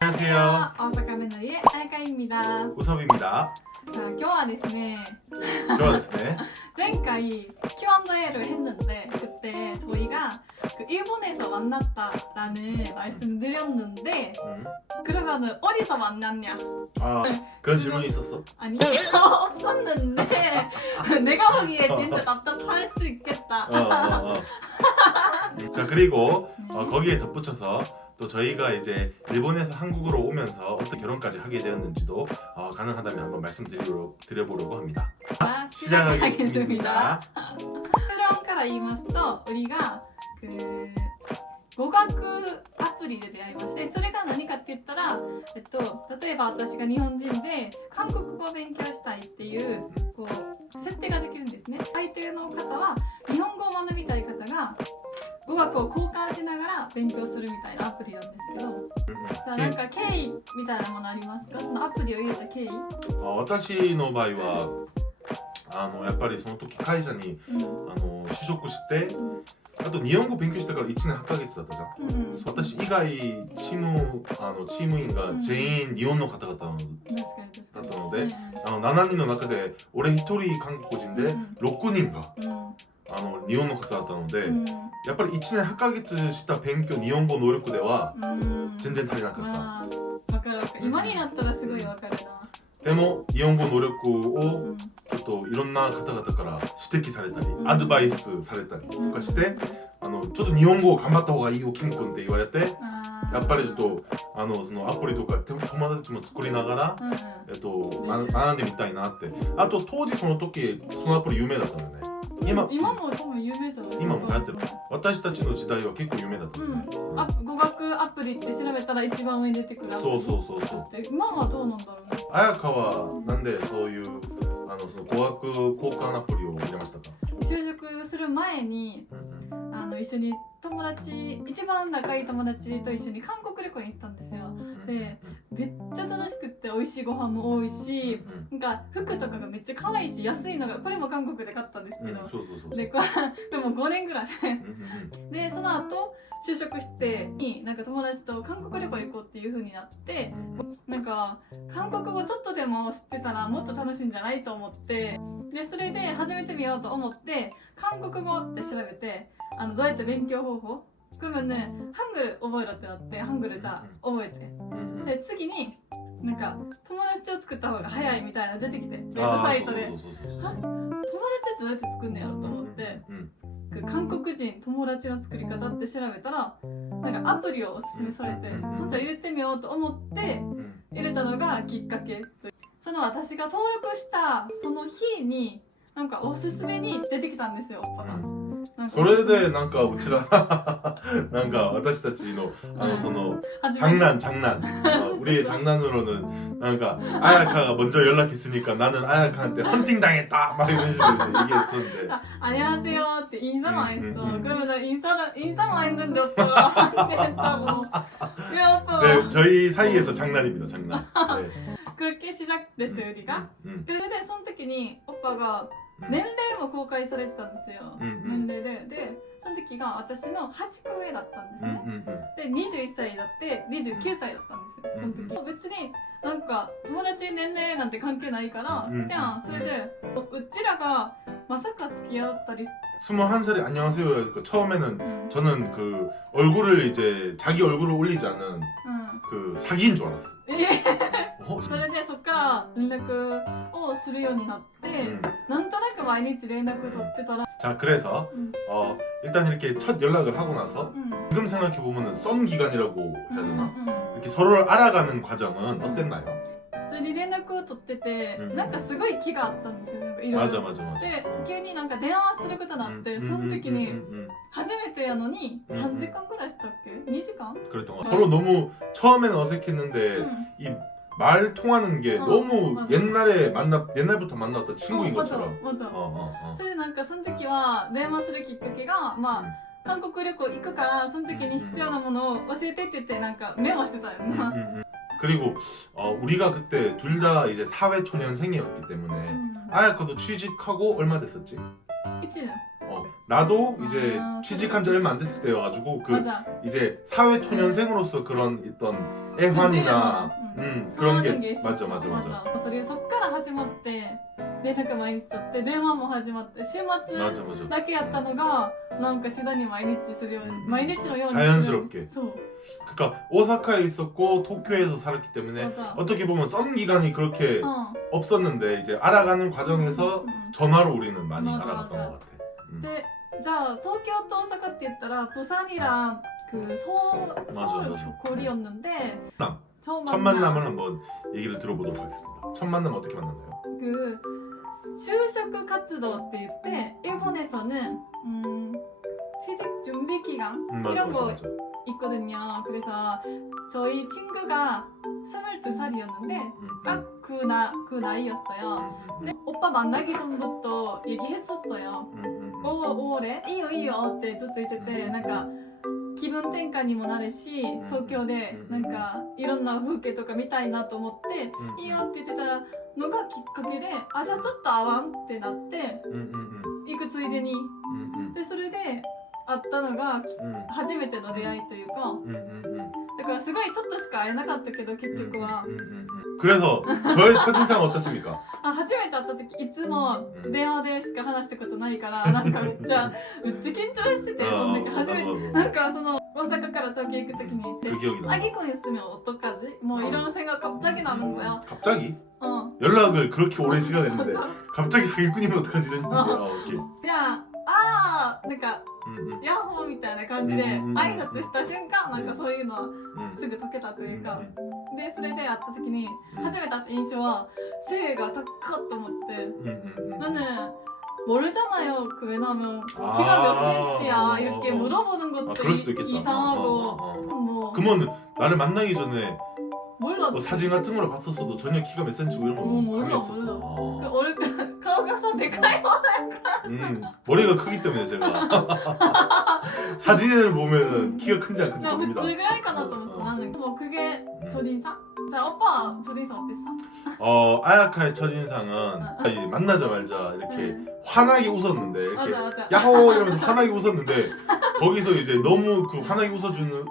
안녕하세요. 大阪目の家あやか입니다. 우섭입니다. 자, 今日はですね, 좋아졌네. 前回 Q&A를 했는데 그때 저희가 그 일본에서 만났다라는 말씀을 드렸는데 그러면은 어디서 만났냐? 아, 그런 질문이 있었어? 아니 없었는데 내가 보기에 진짜 답답할 수 있겠다. 자, 그리고 거기에 덧붙여서 또 저희가 이제 일본에서 한국으로 오면서 어떤 결혼까지 하게 되었는지도 가능하다면 한번 말씀드려보려고 합니다. 자, 시작하겠습니다. 結論から言いますと、우리가語学アプリで出会いまして、それが何かって言ったら、例えば私が日本人で韓国語を勉強したいっていうこう設定ができるんですね。相手の方は日本語を学びたい方が語学を交換しながら勉強するみたいなアプリなんですけど、じゃあなんか経緯みたいなものありますか？そのアプリを入れた経緯？私の場合はやっぱりその時会社に就職して、あと日本語勉強してから1年8ヶ月だったじゃん。私以外チーム員が全員日本の方々だったので、7人の中で俺1人韓国人で6人が日本の方だったので、やっぱり1年8ヶ月した勉強日本語能力では全然足りなかった。わかるわかる。今になったらすごいわかるな。でも日本語能力をちょっといろんな方々から指摘されたり、アドバイスされたりとかして、ちょっと日本語を頑張った方がいいよキム君って言われて、やっぱりちょっとそのアプリとか友達も作りながら、学んでみたいなって。あと当時その時そのアプリ有名だったのね。今も多分有名じゃない？今も流行ってる。私たちの時代は結構有名だったのね。語学アプリって調べたら一番上に出てくるアプリ。そう。今はどうなんだろうね。綾香はなんでそういうその語学交換アプリを入れましたか？就職する前に一緒に一番仲いい友達と一緒に韓国旅行に行ったんですよ。で、めっちゃ楽しくって美味しいご飯も多いし、なんか服とかがめっちゃ可愛いし安いのが、これも韓国で買ったんですけど、でも5年ぐらいで、その後就職してなんか友達と韓国旅行行こうっていう風になって、なんか韓国語ちょっとでも知ってたらもっと楽しいんじゃないと思って、でそれで始めてみようと思って韓国語って調べて、どうやって勉強方法그러면은ハングル覚えろってなって、ハングルじゃあ覚えて、で次になんか友達を作った方が早いみたいな出てきて、ウェブサイトで友達ってどうやって作んねやろと思って、韓国人友達の作り方って調べたらなんかアプリをおすすめされて、じゃあ入れてみようと思って入れたのがきっかけ。その私が登録したその日になんかおすすめに出てきたんですよ、オッパが。それでなんかうちらなんか私たちのその장난 우리의 장난으로는 뭔가 아야카가 먼저 연락했으니까 나는 아야카한테 헌팅 당했다 막 이런 식으로 이제 얘기했었는데. 안녕하세요って인사만 했어. 그러면 인사만 했는데 오빠가 했다고. 네, 저희 사이에서 장난입니다, 장난. 네. 그렇게 시작됐어요, 우리가. 그런데 その時に 오빠가年齢も公開されてたんですよ。年齢でその時が私の8個上だったんですね。で21歳だって29歳だったんですよ、その時。別になんか友達年齢なんて関係ないから、それでうちらがまさか付き合ったり 21살이 안녕하세요. 처음에는 저는 그 얼굴을 이제 자기 얼굴을 올리지 않은 그 사기인 줄 알았어. それでそっから連絡をするようになって、なんとなく毎日連絡取ってたら 자, 그래서 일단 이렇게 첫 연락을 하고 나서 지금 생각해 보면은 썬 기간이라고 해야 되나? 이렇게 서로를 알아가는 과정은 어땠나요? 普通に連絡を取ってて、なんかすごい気があったんですよ。なんかいろいろ。 맞아. で、急になんか電話することになって、その時に初めてやのに3時間ぐらいしたっけ？2時間? 그랬던 거. 서로 너무 처음에는 어색했는데 이 말 통하는 게 너무 맞아. 옛날부터 만났던 친구인 맞아, 것처럼. 맞아. それでなんかその時は電話するきっかけが、まあ韓国旅行行くからその時に必要なものを教えてって言ってなんかメモしてたよな。 그리고 우리가 그때 둘 다 이제 사회초년생이었기 때문에 아야카도 취직하고 얼마 됐었지? 1년. 나도 이제 아, 취직한 지 얼마 안 됐을 때여가지고 그 맞아. 이제 사회초년생으로서 그런 어떤 애환이나 그런 게 맞아. それそっから始まって連絡毎日取って電話も始まって週末 맞아. だけやったのがなんか次第に毎日するように毎日のように 자연스럽게. そう 그러니까 오사카에 있었고 도쿄에서 살았기 때문에 맞아. 어떻게 보면 썸 기간이 그렇게 うん 없었는데 이제 알아가는 과정에서 うん 전화로 우리는 많이 맞아, 알아갔던 맞아. 것 같아. でじゃあ東京と大阪って言ったら부산이랑 그 서울 맞아. 거리였는데 남. 처음 첫 만나 만남을 한번 얘기를 들어보도록 하겠습니다. 첫 만남 어떻게 만났나요? 그就職活動って言って일본에서는 취직 준비 기간 이런 거 맞아. 있거든요. 그래서 저희 친구가 22살이었는데 딱 그 나이였어요. 근데 오빠 만나기 전부터 얘기했었어요. 5월에 이요ってずっと言っててなんか気分転換にもなるし東京でなんかいろんな風景とか見たいなと思っていいよって言ってたのがきっかけであじゃあちょっと会わんってなって行くついでにでそれで会ったのが初めての出会いというかだからすごいちょっとしか会えなかったけど結局は 그래서 저의 첫인상 어떻습니까? あ初めて会った時いつも電話でしか話したことないからなんかめっちゃ緊張しててその時初めてなんかその大阪から東京行く時に 그 기억이 나. 사기꾼 있으면 어떡하지? 뭐 이런 생각 갑자기 나는 거야. 갑자기? 어. 연락을 그렇게 오랜 시간 했는데 갑자기 사기꾼이면 어떡하지 이랬는데 오케이. 그냥なんかヤッホーみたいな感じで挨拶した瞬間なんかそういうのはすぐ解けたというかでそれで会った時に初めて会った印象は背が高っと思って 나는 모르잖아요. 그 왜냐면 키가 몇 센치야 이렇게 물어보는 것도 그럴 수도 있겠다. 이상하고 뭐 그러면 나를 만나기 전에 몰라. 뭐 사진 같은 걸로 봤었어도 전혀 키가 몇 센치고 이런 거 감이 몰라, 없었어. 그顔がさでかい 머리가 크기 때문에 제가 사진을 보면은 키가 큰지 안 큰지 じゃあ普 모릅니다. 通ぐらいかなと思って나는 뭐 그게 첫인상? 자 오빠 첫인상 어땠어? 아야카의 첫인상은 이제 만나자마자 이렇게 환하게 웃었는데 이렇게 맞아 야호 이러면서 환하게 웃었는데 거기서 이제 너무 그 환하게 웃어주는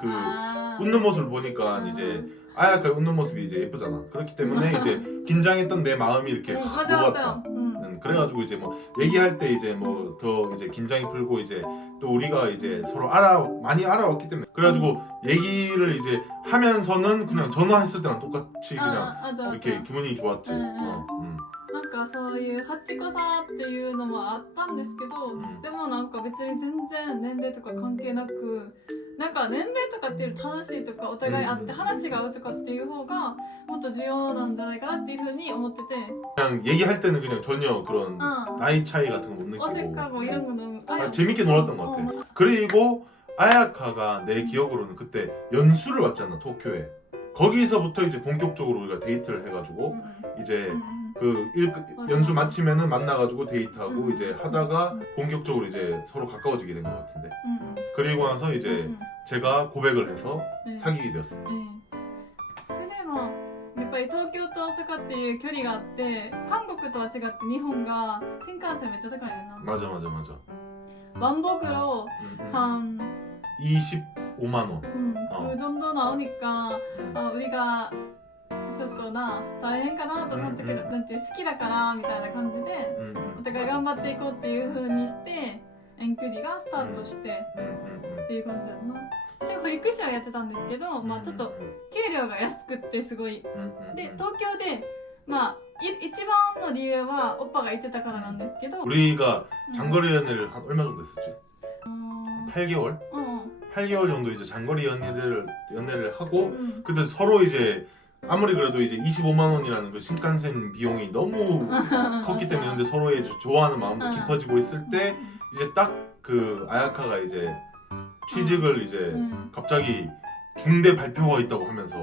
그 웃는 모습을 보니까 이제 아야카의 웃는 모습이 이제 예쁘잖아. 그렇기 때문에 이제 긴장했던 내 마음이 이렇게 확 녹았다. 그래가지고 이제 뭐 얘기할 때 이제 뭐 더 이제 긴장이 풀고 이제 또 우리가 이제 서로 많이 알아왔기 때문에 그래가지고 얘기를 이제 하면서는 그냥 전화했을 때랑 똑같이 그냥 이렇게 기분이 좋았지. なんかそういう8個差っていうのもあったんですけど、でもなんか別に全然年齢とか関係なくなんか年齢とかっていう楽しいとかお互い会って話が合うとかっていう方がもっと重要なんじゃないかなっていうふうに思ってて 그냥 얘기할 때는 그냥 전혀 그런 나이 차이 같은 거 못 느끼고 어색하고 이런 거 너무 재밌게 놀았던 것 같아. 그리고 아야카가 내 기억으로는 그때 연수를 왔잖아 도쿄에. 거기서부터 이제 본격적으로 우리가 데이트를 해가지고 이제 그 연수 마치면은 만나가지고 데이트하고 이제 하다가 본격적으로 이제 서로 가까워지게 된 것 같은데. 그리고 나서 이제 제가 고백을 해서 사귀게 되었습니다. でもやっぱり東京と大阪っていう距離があって韓国とは違って日本が新幹線めっちゃ高いよな 맞아. 왕복으로 한 25만 원. 그 정도 나오니까 우리가 ちょっとな大変かなと思ったけどなんて好きだからみたいな感じでお互い頑張っていこうっていう風にして遠距離がスタートしてっていう感じだな。私保育士をやってたんですけど、まあちょっと給料が安くってすごいで東京でまあ一番の理由はオッパが言ってたからなんですけど 우리가 장거리 연애를 한 얼마 정도 했었지? 8개월? 8개월 정도 이제 장거리 연애를 하고 근데 서로 이제 아무리 그래도 이제 25만 원이라는 그 신칸센 비용이 너무 컸기 때문에 근데 서로의 좋아하는 마음도 깊어지고 있을 때 이제 딱 그 아야카가 이제 취직을 이제 갑자기 중대 발표가 있다고 하면서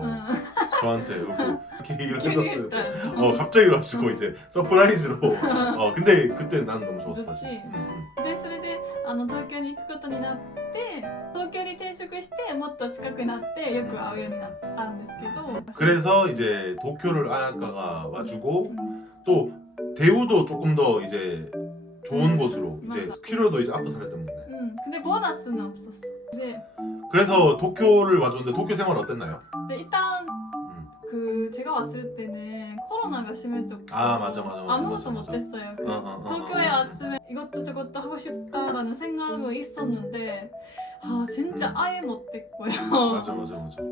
저한테 이렇게 얘기를 했었어요. 갑자기 와가지고 이제 서프라이즈로 근데 그때 난 너무 좋았어 사실. でそれで東京に行くことになって東京に転職してもっと近くなってよく会うようになったんですけど 그래서 이제 도쿄를 아야카가 와주고 또 대우도 조금 더 이제 좋은 곳으로 이제 맞아. 필요도 이제 아프사를 때문에 근데 보너스는 없었어. 네. 그래서 도쿄를 와줬는데 도쿄 생활 어땠나요? 근데 일단 그 제가 왔을 때는 코로나가 심해졌고 아 맞아 아무것도 못했어요. 도쿄에 왔으면 이것도 저것도 하고 싶다라는 생각은 있었는데 아 진짜 아예 못했고요. 맞아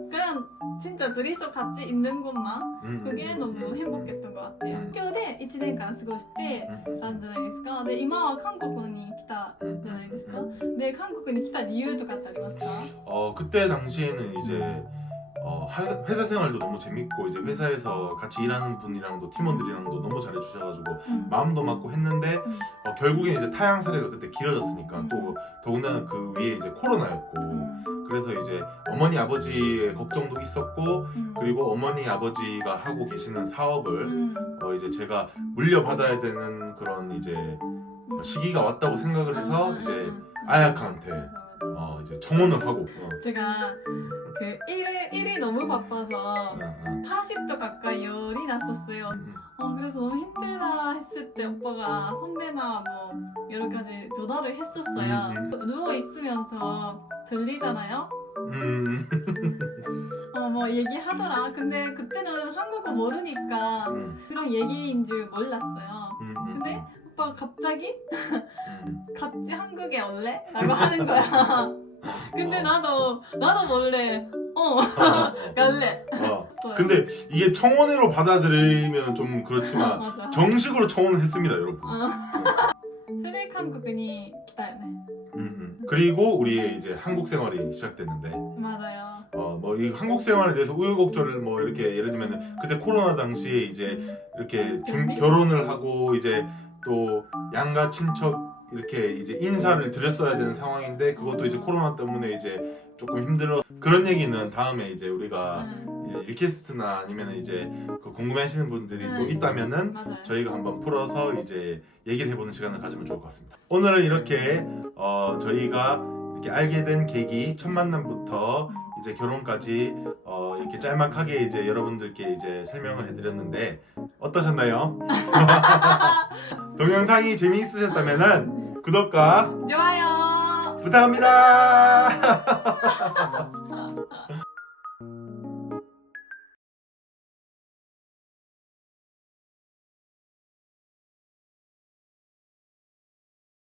그냥 진짜 둘이서 같이 있는 것만 그게 너무 행복했던 것 같아요. 학교에 1年間過ごしてたんじゃないですか。で今は韓国に来たじゃないですか。で韓国に来た理由とかってありますか？ 그때 당시에는 이제 회사 생활도 너무 재밌고 이제 회사에서 같이 일하는 분이랑도 팀원들이랑도 너무 잘해주셔가지고 마음도 맞고 했는데 결국엔 이제 타양 사례가 그때 길어졌으니까 또 더군다나 그 위에 이제 코로나였고 그래서 이제 어머니 아버지의 걱정도 있었고 그리고 어머니 아버지가 하고 계시는 사업을 이제 제가 물려받아야 되는 그런 이제 시기가 왔다고 생각을 해서 이제 아야카한테 이제 청혼을 하고 제가 그 일이 너무 바빠서 40도 가까이 열이 났었어요. 그래서 너무 힘들다 했을 때 오빠가 선배나 뭐 여러 가지 조달을 했었어요. 누워 있으면서 들리잖아요. 뭐 얘기하더라. 근데 그때는 한국어 모르니까 그런 얘기인 줄 몰랐어요. 근데 오빠가 갑자기 같이 한국에 올래? 라고 하는 거야. 근데 나도 몰래 갈래. 근데 이게 청원으로 받아들이면 좀 그렇지만 맞아. 정식으로 청원을 했습니다 여러분. それで韓国に来たよね. 그리고 우리의 이제 한국 생활이 시작됐는데 맞아요. 뭐 이 한국 생활에 대해서 우여곡절을 뭐 이렇게 예를 들면 그때 코로나 당시에 이제 이렇게 결혼을 하고 이제 또 양가 친척 이렇게 이제 인사를 드렸어야 되는 상황인데 그것도 이제 코로나 때문에 이제 조금 힘들어. 그런 얘기는 다음에 이제 우리가 리퀘스트나 아니면 이제 그 궁금해하시는 분들이 또 있다면은 맞아요. 저희가 한번 풀어서 이제 얘기를 해보는 시간을 가지면 좋을 것 같습니다. 오늘은 이렇게 저희가 이렇게 알게 된 계기 첫 만남부터 이제 결혼까지 이렇게 짤막하게 이제 여러분들께 이제 설명을 해드렸는데 어떠셨나요? 동영상이 재미있으셨다면은 구독과 좋아요. 부탁합니다.